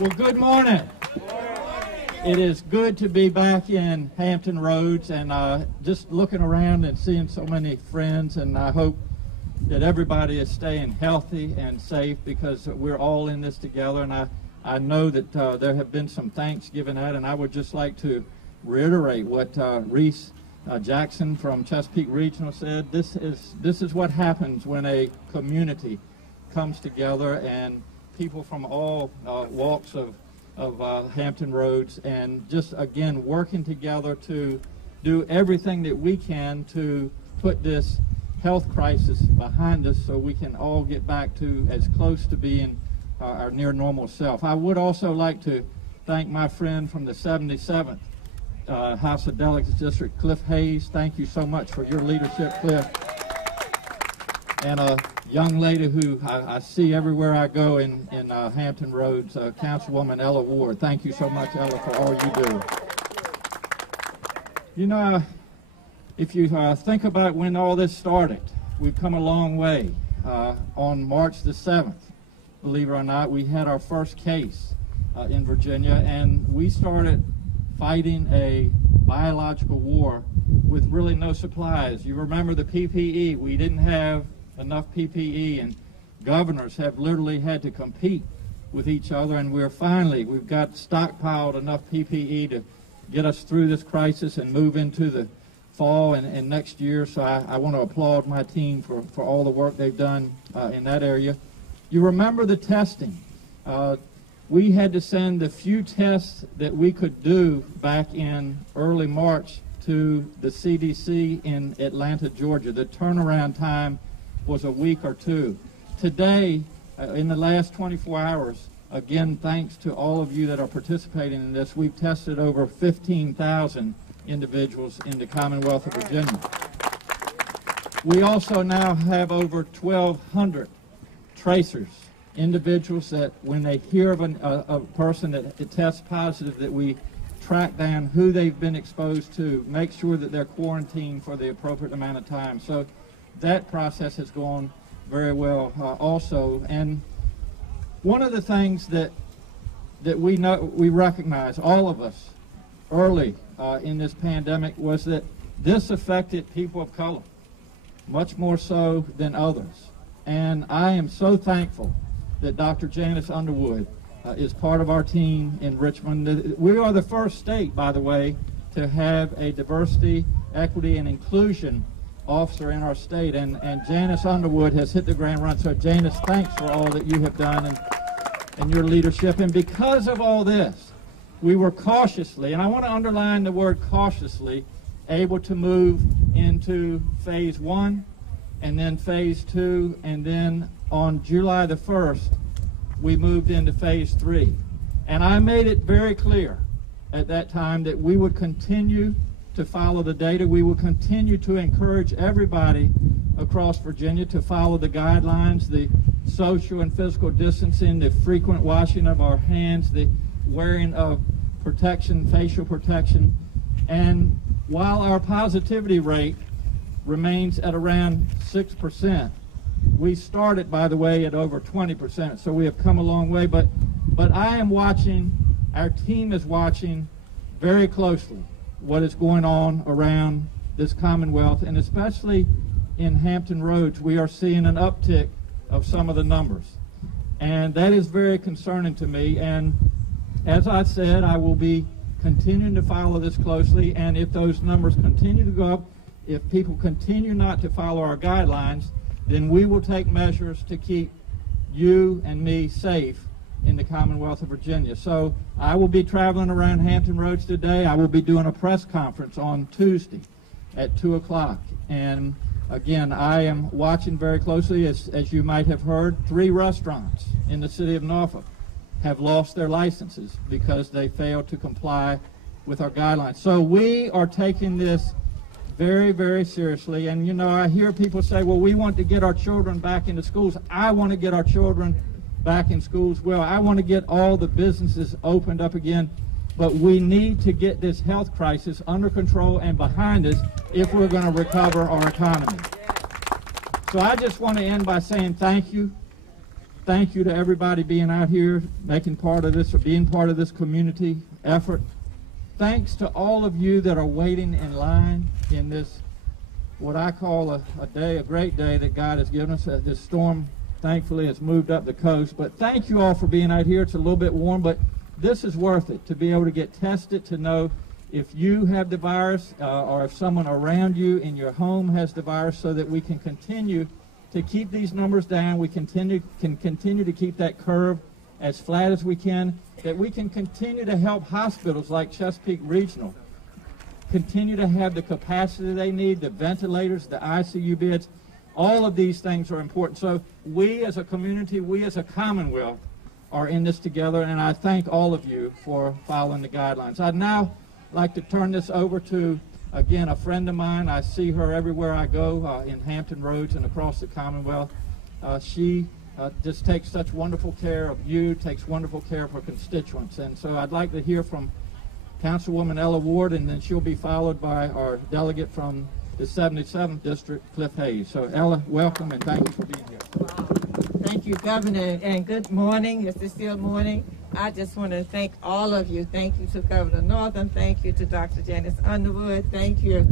Well, good morning. It is good to be back in Hampton Roads and just looking around and seeing so many friends, and I hope that everybody is staying healthy and safe because we're all in this together. And I know that there have been some thanks given out, and I would just like to reiterate what Reese Jackson from Chesapeake Regional said. This is what happens when a community comes together and people from all walks of Hampton Roads, and just again working together to do everything that we can to put this health crisis behind us so we can all get back to as close to being our near normal self. I would also like to thank my friend from the 77th House of Delegates District, Cliff Hayes. Thank you so much for your leadership, Cliff. And a young lady who I see everywhere I go in Hampton Roads, Councilwoman Ella Ward. Thank you so much, Ella, for all you do. You know, if you think about when all this started, we've come a long way. On March the 7th, believe it or not, we had our first case in Virginia, and we started fighting a biological war with really no supplies. You remember the PPE. We didn't have enough PPE, and governors have literally had to compete with each other, and we've got stockpiled enough PPE to get us through this crisis and move into the fall and next year. So I want to applaud my team for all the work they've done in that area. You remember the testing. We had to send the few tests that we could do back in early March to the CDC in Atlanta, Georgia. The turnaround time was a week or two. Today, in the last 24 hours, again, thanks to all of you that are participating in this, we've tested over 15,000 individuals in the Commonwealth of Virginia. We also now have over 1,200 tracers, individuals that when they hear of a person that tests positive, that we track down who they've been exposed to, make sure that they're quarantined for the appropriate amount of time. So that process has gone very well also. And one of the things that we recognize, all of us, early in this pandemic, was that this affected people of color much more so than others. And I am so thankful that Dr. Janice Underwood is part of our team in Richmond. We are the first state, by the way, to have a diversity, equity, and inclusion officer in our state, and Janice Underwood has hit the ground running. So Janice, thanks for all that you have done and your leadership. And because of all this, we were cautiously, and I want to underline the word cautiously, able to move into phase 1 and then phase 2, and then on July the 1st, we moved into phase 3. And I made it very clear at that time that we would continue to follow the data. We will continue to encourage everybody across Virginia to follow the guidelines, the social and physical distancing, the frequent washing of our hands, the wearing of protection, facial protection. And while our positivity rate remains at around 6%, we started, by the way, at over 20%, so we have come a long way. But I am watching, our team is watching very closely what is going on around this Commonwealth, and especially in Hampton Roads, we are seeing an uptick of some of the numbers. And that is very concerning to me. And as I said, I will be continuing to follow this closely, and if those numbers continue to go up, if people continue not to follow our guidelines, then we will take measures to keep you and me safe in the Commonwealth of Virginia. So I will be traveling around Hampton Roads today. I will be doing a press conference on Tuesday at 2 o'clock. And again, I am watching very closely. As you might have heard, 3 restaurants in the city of Northam have lost their licenses because they failed to comply with our guidelines. So we are taking this very, very seriously. And you know, I hear people say, well, we want to get our children back into schools. I want to get our children back in schools. Well, I want to get all the businesses opened up again. But we need to get this health crisis under control and behind us if we're going to recover our economy. So I just want to end by saying thank you. Thank you to everybody being out here, making part of this or being part of this community effort. Thanks to all of you that are waiting in line in this, what I call a great day that God has given us. This storm, thankfully, has moved up the coast. But thank you all for being out here. It's a little bit warm, but this is worth it, to be able to get tested, to know if you have the virus or if someone around you in your home has the virus, so that we can continue to keep these numbers down. We can continue to keep that curve as flat as we can, that we can continue to help hospitals like Chesapeake Regional continue to have the capacity they need, the ventilators, the ICU beds. All of these things are important. So we as a community, we as a Commonwealth are in this together, and I thank all of you for following the guidelines. I'd now like to turn this over to, again, a friend of mine. I see her everywhere I go in Hampton Roads and across the Commonwealth. She just takes such wonderful care of you, takes wonderful care of her constituents. And so I'd like to hear from Councilwoman Ella Ward, and then she'll be followed by our delegate from the 77th District, Cliff Hayes. So Ella, welcome, and thank you for being here. Thank you, Governor, and good morning. It's still morning. I just want to thank all of you. Thank you to Governor Northam. Thank you to Dr. Janice Underwood. Thank you,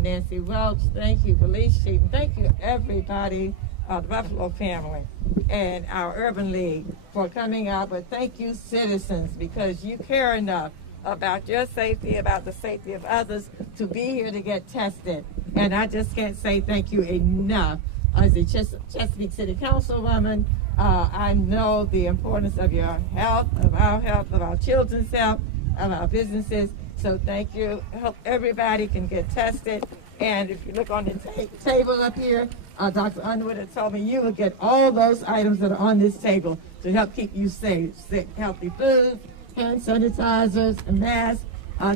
Nancy Welch. Thank you, Police Chief. Thank you, everybody, the Buffalo family and our Urban League for coming out. But thank you, citizens, because you care enough about your safety, about the safety of others, to be here to get tested. And I just can't say thank you enough. As a Chesapeake City Councilwoman, I know the importance of your health, of our children's health, of our businesses. So thank you. I hope everybody can get tested. And if you look on the table up here, Dr. Underwood had told me you will get all those items that are on this table to help keep you safe. Healthy food, hand sanitizers, and masks,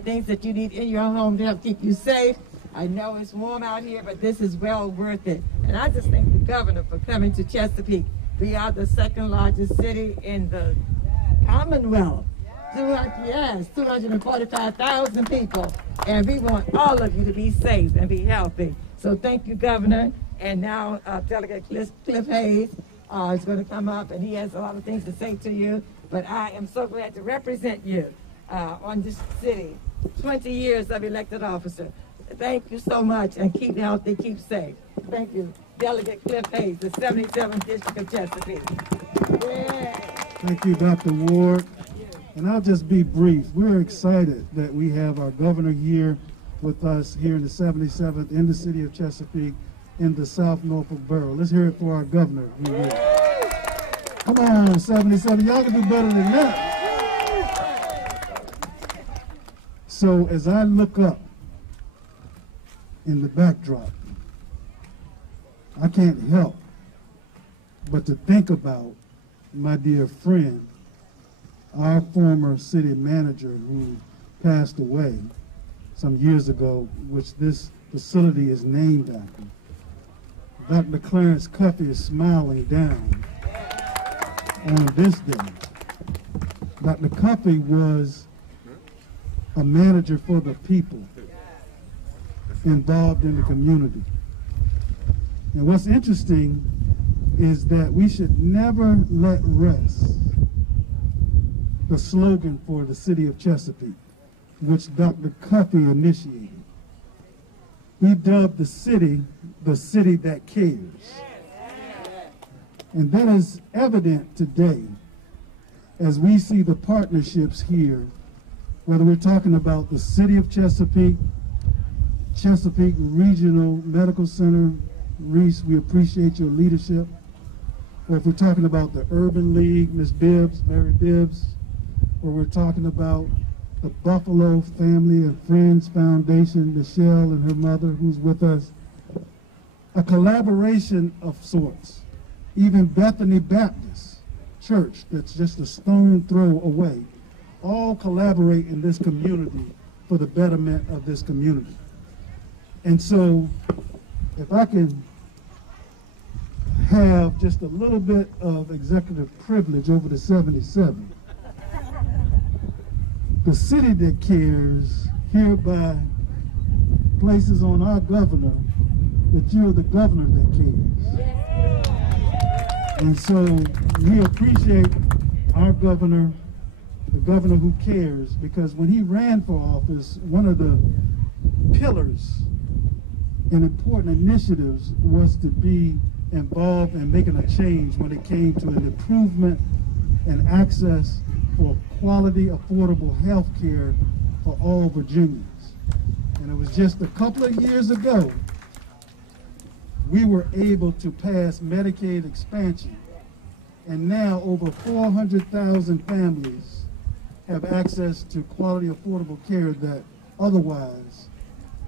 things that you need in your home to help keep you safe. I know it's warm out here, but this is well worth it. And I just thank the governor for coming to Chesapeake. We are the second largest city in the Commonwealth. 245,000 people. And we want all of you to be safe and be healthy. So thank you, Governor. And now Delegate Cliff Hayes is going to come up, and he has a lot of things to say to you. But I am so glad to represent you on this city. 20 years of elected officer. Thank you so much, and keep healthy, keep safe. Thank you. Delegate Cliff Hayes, the 77th District of Chesapeake. Yeah. Thank you, Dr. Ward. And I'll just be brief. We're excited that we have our governor here with us here in the 77th, in the city of Chesapeake, in the South Norfolk Borough. Let's hear it for our governor. Come on, 77. Y'all can do better than that. So as I look up in the backdrop, I can't help but to think about my dear friend, our former city manager who passed away some years ago, which this facility is named after. Dr. Clarence Cuffey is smiling down on this day. Dr. Cuffey was a manager for the people, involved in the community. And what's interesting is that we should never let rest the slogan for the city of Chesapeake, which Dr. Cuffey initiated. We dubbed the city that cares. And that is evident today as we see the partnerships here, whether we're talking about the city of Chesapeake, Chesapeake Regional Medical Center. Reese, we appreciate your leadership. Or if we're talking about the Urban League, Ms. Bibbs, Mary Bibbs, or we're talking about the Buffalo Family and Friends Foundation, Michelle and her mother who's with us. A collaboration of sorts. Even Bethany Baptist Church, that's just a stone throw away, all collaborate in this community for the betterment of this community. And so, if I can have just a little bit of executive privilege over the 77, the city that cares hereby places on our governor that you're the governor that cares. And so we appreciate our governor, the governor who cares, because when he ran for office, one of the pillars and important initiatives was to be involved in making a change when it came to an improvement and access for quality, affordable health care for all Virginians. And it was just a couple of years ago we were able to pass Medicaid expansion, and now over 400,000 families have access to quality, affordable care that otherwise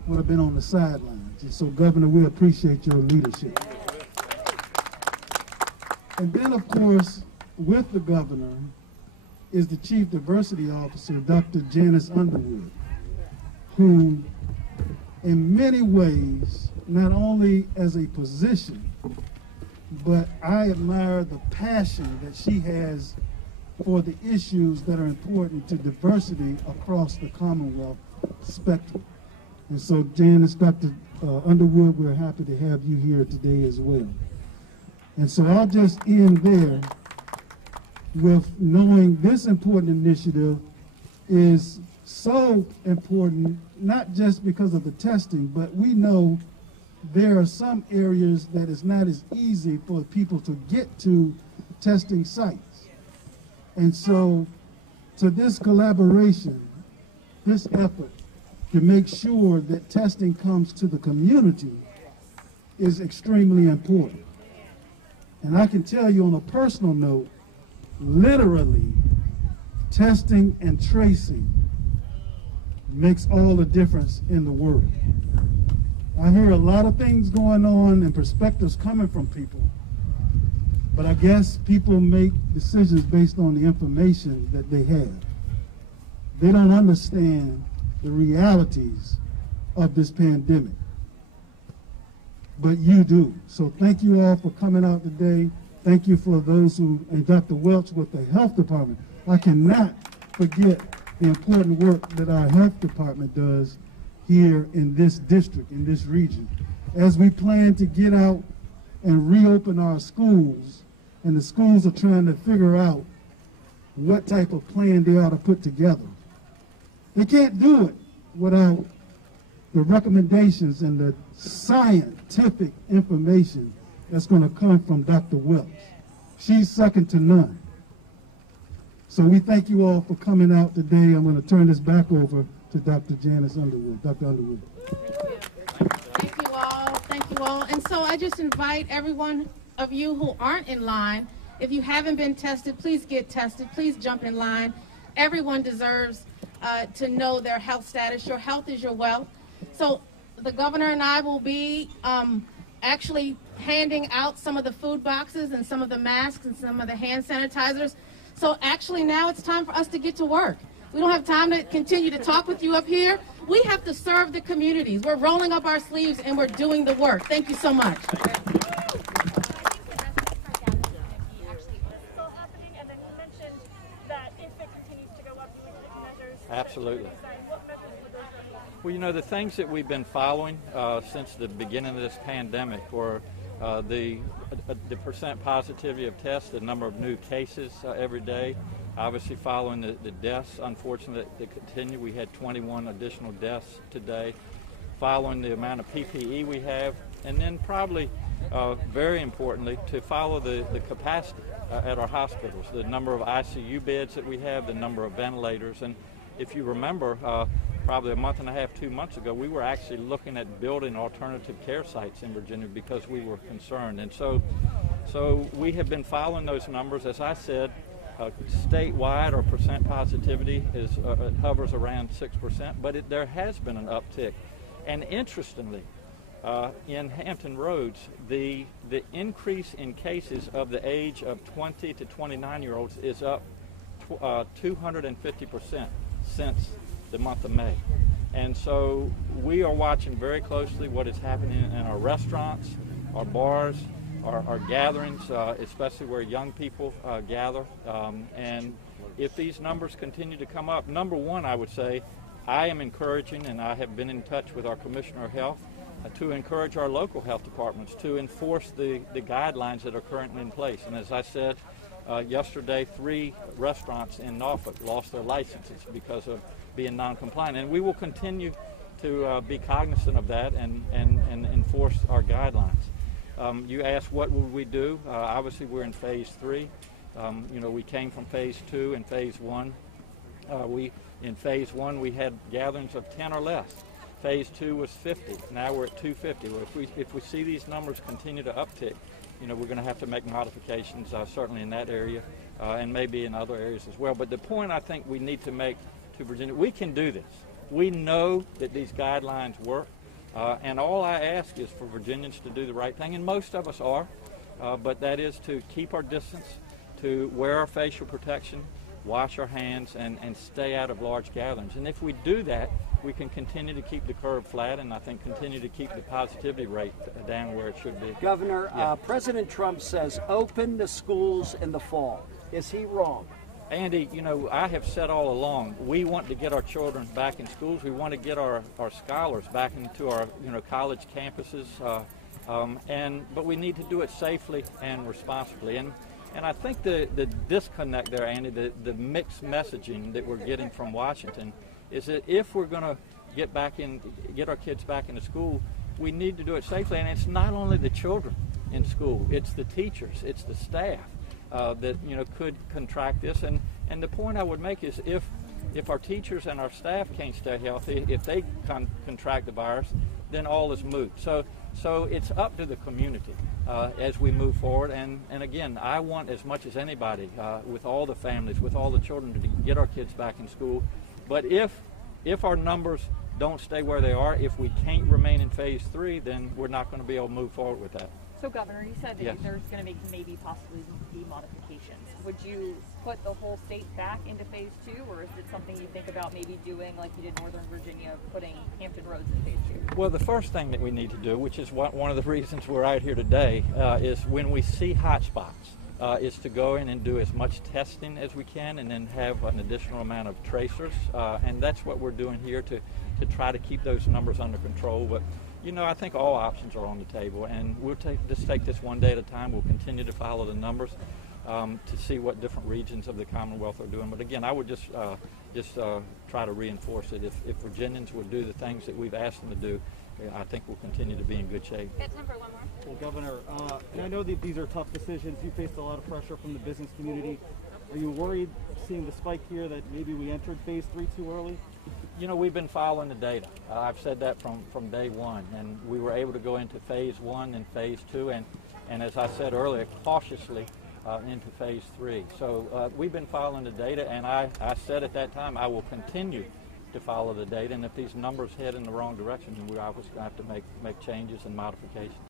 would have been on the sidelines. And so, Governor, we appreciate your leadership. And then, of course, with the governor is the Chief Diversity Officer, Dr. Janice Underwood, who in many ways, not only as a position, but I admire the passion that she has for the issues that are important to diversity across the Commonwealth spectrum. And so, Janice, Dr. Underwood, we're happy to have you here today as well. And so I'll just end there with knowing this important initiative is so important, not just because of the testing, but we know there are some areas that it's not as easy for people to get to testing sites. And so to this collaboration, this effort to make sure that testing comes to the community is extremely important. And I can tell you on a personal note, literally, testing and tracing makes all the difference in the world. I hear a lot of things going on and perspectives coming from people, but I guess people make decisions based on the information that they have. They don't understand the realities of this pandemic, but you do. So thank you all for coming out today. Thank you for those who, and Dr. Welch with the health department. I cannot forget the important work that our health department does here in this district, in this region. As we plan to get out and reopen our schools, and the schools are trying to figure out what type of plan they ought to put together. They can't do it without the recommendations and the scientific information that's going to come from Dr. Welch. She's second to none. So we thank you all for coming out today. I'm going to turn this back over to Dr. Janice Underwood. Dr. Underwood. Thank you all. Thank you all. And so I just invite everyone of you who aren't in line, if you haven't been tested, please get tested. Please jump in line. Everyone deserves to know their health status. Your health is your wealth. So the governor and I will be actually handing out some of the food boxes and some of the masks and some of the hand sanitizers. So actually now it's time for us to get to work. We don't have time to continue to talk with you up here. We have to serve the communities. We're rolling up our sleeves and we're doing the work. Thank you so much. Absolutely. Well, you know, the things that we've been following since the beginning of this pandemic were the percent positivity of tests, the number of new cases every day, obviously following the deaths, unfortunately, that continue. We had 21 additional deaths today, following the amount of PPE we have, and then probably very importantly, to follow the capacity at our hospitals, the number of ICU beds that we have, the number of ventilators. And if you remember, probably a month and a half, 2 months ago, we were actually looking at building alternative care sites in Virginia because we were concerned. And so we have been following those numbers. As I said, statewide, our percent positivity is hovers around 6%, but there has been an uptick. And interestingly, in Hampton Roads, the increase in cases of the age of 20 to 29-year-olds is up 250% since the month of May. And so we are watching very closely what is happening in our restaurants, our bars, our gatherings, especially where young people gather. And if these numbers continue to come up, number one, I would say, I am encouraging, and I have been in touch with our Commissioner of Health, to encourage our local health departments to enforce the guidelines that are currently in place. And as I said yesterday, 3 restaurants in Norfolk lost their licenses because of being non-compliant. And we will continue to be cognizant of that and enforce our guidelines. You asked what would we do. Obviously, we're in phase 3. We came from phase 2 and phase 1. In phase 1, we had gatherings of 10 or less. Phase 2 was 50. Now we're at 250. Well, if we see these numbers continue to uptick, we're going to have to make modifications, certainly in that area, and maybe in other areas as well. But the point I think we need to make to Virginia, we can do this. We know that these guidelines work, and all I ask is for Virginians to do the right thing, and most of us are, but that is to keep our distance, to wear our facial protection, wash our hands, and stay out of large gatherings. And if we do that, we can continue to keep the curve flat and I think continue to keep the positivity rate down where it should be. Governor, President Trump says open the schools in the fall. Is he wrong? Andy, I have said all along, we want to get our children back in schools. We want to get our scholars back into our college campuses, but we need to do it safely and responsibly. And I think the disconnect there, Andy, the mixed messaging that we're getting from Washington is that if we're going to get our kids back into school, we need to do it safely. And it's not only the children in school, it's the teachers, it's the staff that could contract this. And the point I would make is if our teachers and our staff can't stay healthy, if they contract the virus, then all is moot. So it's up to the community as we move forward. And again, I want as much as anybody, with all the families, with all the children, to get our kids back in school. But if our numbers don't stay where they are, if we can't remain in phase 3, then we're not going to be able to move forward with that. So, Governor, you said that Yes. there's going to maybe possibly be modifications. Would you put the whole state back into phase 2, or is it something you think about maybe doing like you did Northern Virginia, putting Hampton Roads in phase 2? Well, the first thing that we need to do, which is one of the reasons we're out here today, is when we see hot spots, is to go in and do as much testing as we can and then have an additional amount of tracers. And that's what we're doing here to try to keep those numbers under control. But, I think all options are on the table, and we'll just take this one day at a time. We'll continue to follow the numbers to see what different regions of the Commonwealth are doing. But again, I would just try to reinforce it. If Virginians would do the things that we've asked them to do, I think we'll continue to be in good shape. Got time for one more. Well, Governor, and I know that these are tough decisions. You faced a lot of pressure from the business community. Are you worried, seeing the spike here, that maybe we entered phase 3 too early? We've been following the data. I've said that from day one, and we were able to go into phase 1 and phase 2, and as I said earlier, cautiously into phase 3. So we've been following the data, and I said at that time I will continue to follow the data, and if these numbers head in the wrong direction, then we're obviously going to have to make changes and modifications.